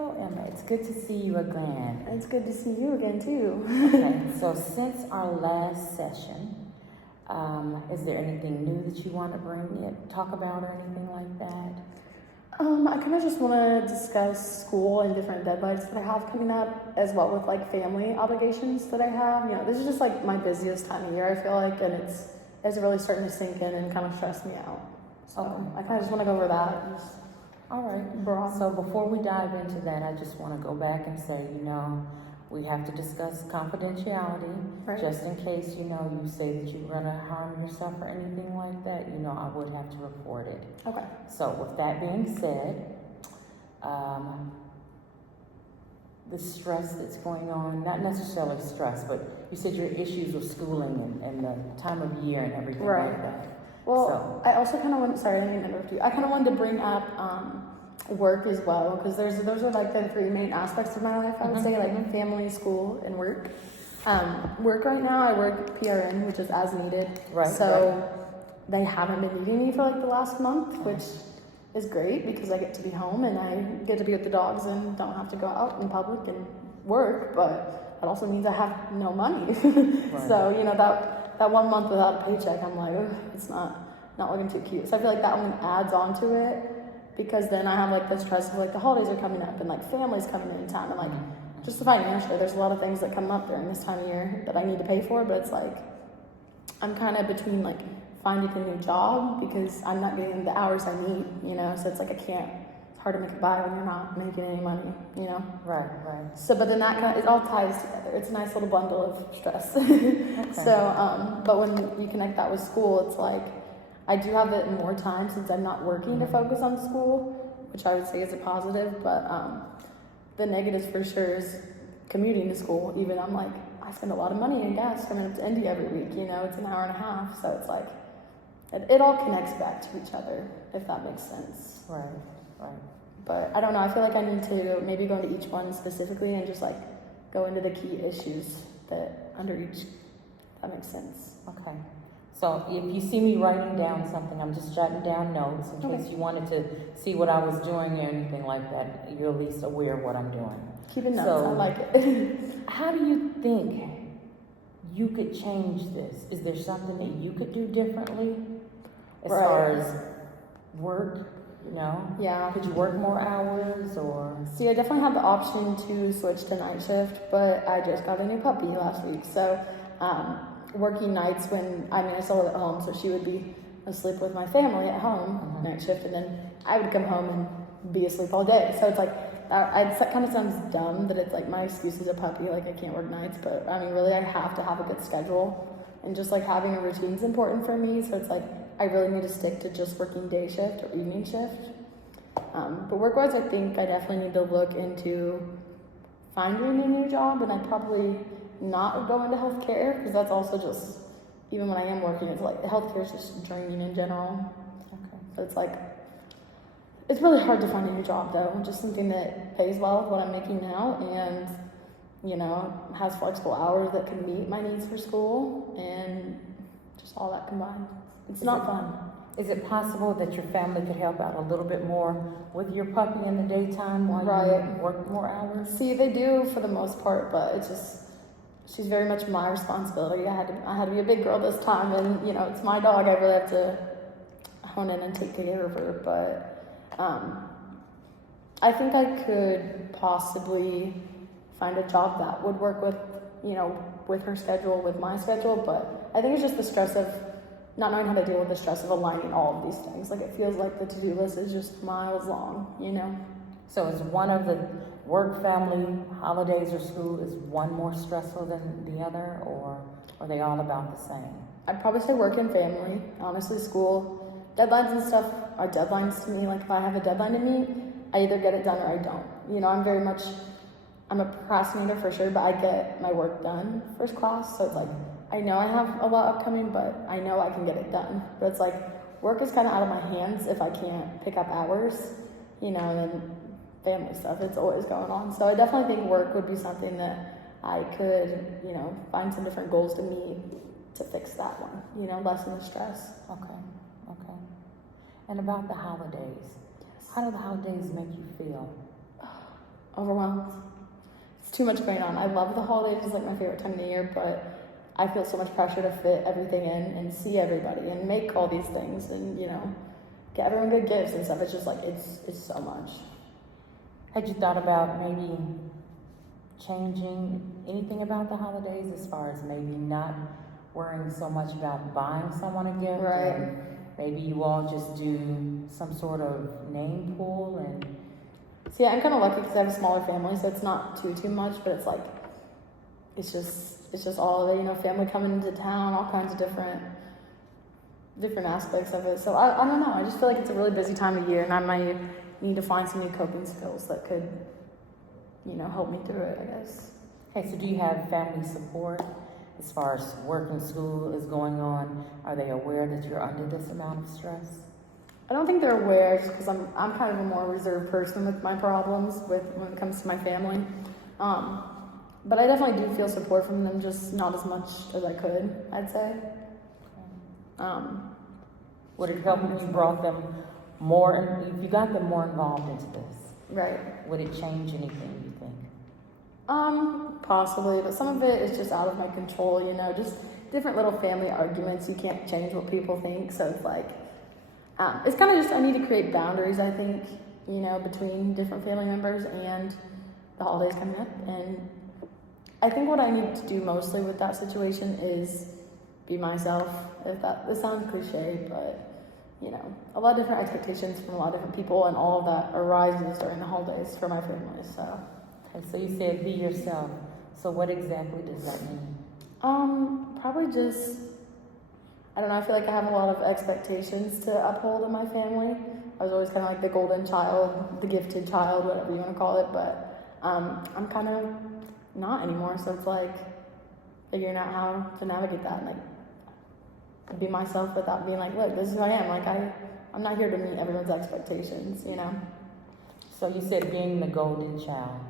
Hello, Emma. It's good to see you again. It's good to see you again, too. Okay, so since our last session, is there anything new that you want to talk about or anything like that? I kind of just want to discuss school and different deadlines that I have coming up, as well with like family obligations that I have. You know, this is just like my busiest time of year, I feel like, and it's really starting to sink in and kind of stress me out. So I kind of just want to go over that. All right. Broad. So before we dive into that, I just want to go back and say, we have to discuss confidentiality, Right. just in case, you say that you're going to harm yourself or anything like that, I would have to report it. Okay. So with that being said, the stress that's going on, not necessarily stress, but you said your issues with schooling and the time of year and everything Right. like that. Well, I also kind of wanted, sorry, I didn't mean to interrupt you. I kind of wanted to bring up work as well, because those are like the three main aspects of my life, I would say, like family, school, and work. Work right now, I work PRN, which is as needed. Right. So they haven't been needing me for like the last month, which is great because I get to be home and I get to be with the dogs and don't have to go out in public and work, but it also means I have no money. Right. So, that 1 month without a paycheck, I'm like, ugh, it's not looking too cute. So I feel like that one adds on to it, because then I have like the stress of like the holidays are coming up and like families coming into town and like just the financial. There's a lot of things that come up during this time of year that I need to pay for, but it's like I'm kind of between like finding a new job because I'm not getting the hours I need, so it's like it's hard to make it by when you're not making any money, Right. So, but then it all ties together. It's a nice little bundle of stress. Okay. So, but when you connect that with school, it's like I do have it more time since I'm not working to focus on school, which I would say is a positive. But the negatives for sure is commuting to school. Even I'm like, I spend a lot of money in gas coming up to Indy every week. It's an hour and a half, so it's like it all connects back to each other, if that makes sense. Right. But I don't know, I feel like I need to maybe go into each one specifically and just like go into the key issues that under each, if that makes sense. Okay. So if you see me writing down something, I'm just jotting down notes in Okay. case you wanted to see what I was doing or anything like that. You're at least aware of what I'm doing. Keeping notes, So, I like it. How do you think you could change this? Is there something that you could do differently as Right. far as work? Yeah. Could you work more hours or? See, I definitely had the option to switch to night shift, but I just got a new puppy last week. So, working nights I still live at home, so she would be asleep with my family at home, night shift, and then I would come home and be asleep all day. So it's like, it kind of sounds dumb that it's like my excuse is a puppy, like I can't work nights, but I mean, really, I have to have a good schedule, and just like having a routine is important for me. So it's like, I really need to stick to just working day shift or evening shift. But work-wise, I think I definitely need to look into finding a new job, and I'd probably not go into healthcare, because that's also just, even when I am working, it's like healthcare is just draining in general. Okay. So it's like, it's really hard to find a new job though, just something that pays well with what I'm making now and, has flexible hours that can meet my needs for school and just all that combined. It's not fun. Is it possible that your family could help out a little bit more with your puppy in the daytime while Right. you work more hours? See, they do for the most part, but it's just, she's very much my responsibility. I had to be a big girl this time, and it's my dog. I really have to hone in and take care of her. But I think I could possibly find a job that would work with with her schedule, with my schedule. But I think it's just the stress of not knowing how to deal with the stress of aligning all of these things. Like, it feels like the to-do list is just miles long. So is one of the work, family, holidays, or school, is one more stressful than the other, or are they all about the same? I'd probably say work and family. Honestly, school, deadlines and stuff are deadlines to me. Like, if I have a deadline to meet, I either get it done or I don't. I'm a procrastinator for sure, but I get my work done first class. So it's like, I know I have a lot upcoming, but I know I can get it done. But it's like, work is kind of out of my hands if I can't pick up hours, and then family stuff, it's always going on. So I definitely think work would be something that I could, find some different goals to meet to fix that one, lessen the stress. Okay. And about the holidays, how do the holidays make you feel? overwhelmed. It's too much going on. I love the holidays. It's like my favorite time of the year, but I feel so much pressure to fit everything in and see everybody and make all these things and, get everyone good gifts and stuff. It's just like, it's so much. Had you thought about maybe changing anything about the holidays as far as maybe not worrying so much about buying someone a gift? Right. And maybe you all just do some sort of name pool and... See, I'm kind of lucky because I have a smaller family, so it's not too much, but it's like, it's just all of it, family coming into town, all kinds of different aspects of it. So I don't know. I just feel like it's a really busy time of year, and I might need to find some new coping skills that could, help me through it, I guess. Okay, so do you have family support as far as work and school is going on? Are they aware that you're under this amount of stress? I don't think they're aware, just because I'm kind of a more reserved person with my problems when it comes to my family. But I definitely do feel support from them, just not as much as I could, I'd say. Would it help if you brought them more, if you got them more involved into this? Right. Would it change anything, you think? Possibly, but some of it is just out of my control, just different little family arguments. You can't change what people think, so it's like, it's kind of just, I need to create boundaries, I think, between different family members and the holidays coming up. And I think what I need to do mostly with that situation is be myself. This sounds cliche, but a lot of different expectations from a lot of different people, and all of that arises during the holidays for my family. So, okay, so you said be yourself. So what exactly does that mean? Probably just, I don't know. I feel like I have a lot of expectations to uphold in my family. I was always kind of like the golden child, the gifted child, whatever you want to call it. But I'm kind of not anymore. So it's like figuring out how to navigate that and like be myself without being like, look, this is who I am. Like I'm not here to meet everyone's expectations, So you said being the golden child.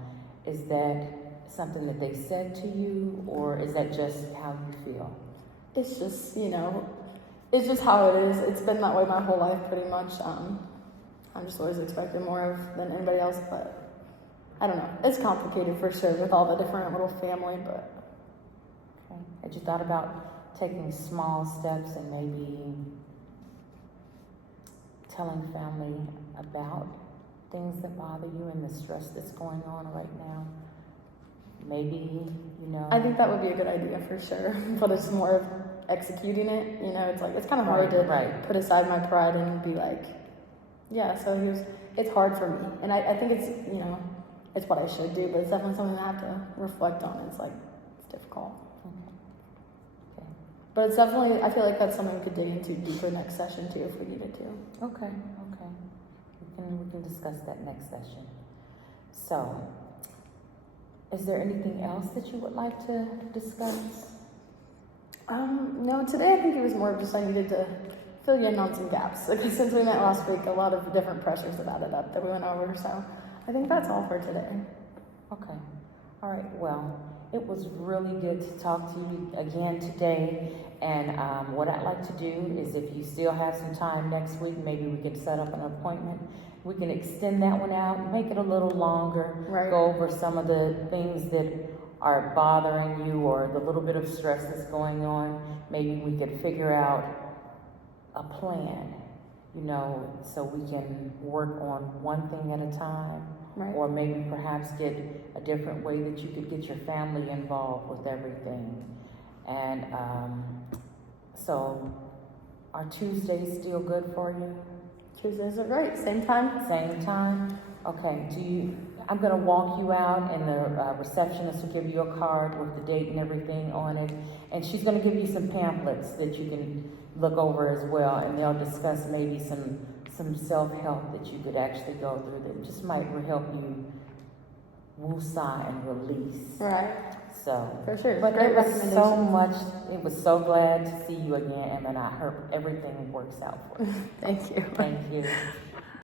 Is that something that they said to you, or is that just how you feel? It's just, it's just how it is. It's been that way my whole life, pretty much. I'm just always expecting more of than anybody else, but I don't know. It's complicated for sure with all the different little family, but. Okay. Had you thought about taking small steps and maybe telling family about things that bother you and the stress that's going on right now? Maybe, I think that would be a good idea for sure, but it's more of executing it. It's like, it's kind of hard to put aside my pride and be like, yeah, so it's hard for me. And I think it's, it's what I should do, but it's definitely something I have to reflect on. It's like, it's difficult. Okay. But it's definitely, I feel like that's something we could dig into deeper next session too, if we needed to. Okay. We can discuss that next session. So, is there anything else that you would like to discuss? No, today I think it was more of just I needed to fill you in on some gaps. Because since we met last week, a lot of different pressures have added up that we went over. So I think that's all for today. Okay. All right. Well, it was really good to talk to you again today. And what I'd like to do is, if you still have some time next week, maybe we can set up an appointment. We can extend that one out, make it a little longer, go over some of the things that are bothering you or the little bit of stress that's going on. Maybe we could figure out a plan, so we can work on one thing at a time. Right. Or maybe perhaps get a different way that you could get your family involved with everything. And so are Tuesdays still good for you? Tuesdays are great. Same time? Same time? Okay. I'm going to walk you out, and the receptionist will give you a card with the date and everything on it. And she's going to give you some pamphlets that you can look over as well. And they'll discuss maybe some self-help that you could actually go through that just might help you woosah and release. Right. So, for sure. But great it was so glad to see you again, and I hope everything works out for you. Thank you. Thank you.